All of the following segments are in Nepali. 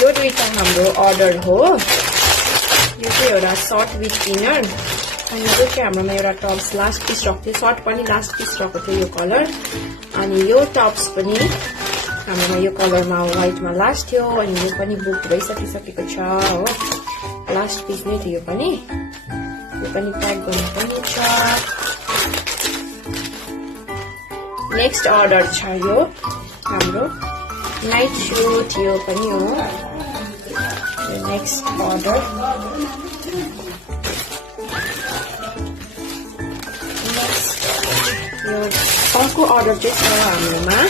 यो दुईटा हाम्रो अर्डर हो यो चाहिँ एउटा सर्ट विथ इनर अनि यो चाहिँ हाम्रोमा एउटा टप्स लास्ट पिस रहेको थियो सर्ट पनि लास्ट पिस रहेको थियो यो कलर अनि यो टप्स पनि हाम्रोमा यो कलरमा व्हाइटमा लास्ट थियो अनि यो पनि बुक भइसकिसकेको छ हो लास्ट पिस नै थियो यो पनि प्याक गर्नुपर्ने छ नेक्स्ट अर्डर छ यो हाम्रो नाइट सूट यो पनि हो नेक्स्ट अर्डर यो अर्को अर्डर चाहिँ छ हाम्रोमा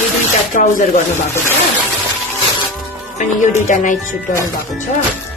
यो दुईटा ट्राउजर गर्नुभएको छ अनि यो दुईटा नाइट सूट गर्नुभएको छ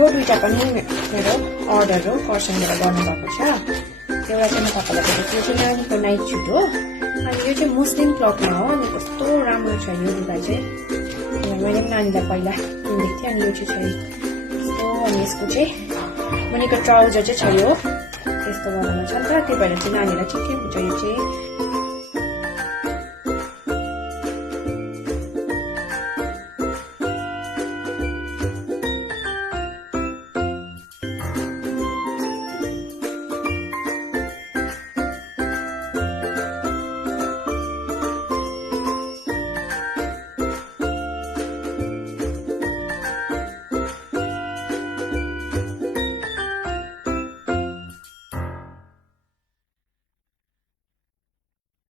यो दुईटा पनि मेरो अर्डर हो पर्सनबाट गर्नुभएको छ एउटा चाहिँ म तपाईँलाई देखेको यो चाहिँ नानीको नाइट सुट हो अनि यो चाहिँ मुस्लिम क्लथमा हो अनि कस्तो राम्रो छ यो लुगा चाहिँ मैले पनि नानीलाई पहिला किनेको थिएँ अनि यो चाहिँ छ यस्तो अनि यसको चाहिँ मुनिको ट्राउजर चाहिँ छ यो यस्तो बनाउनु छ नि त त्यही भएर चाहिँ नानीलाई ठिकै हुन्छ यो चाहिँ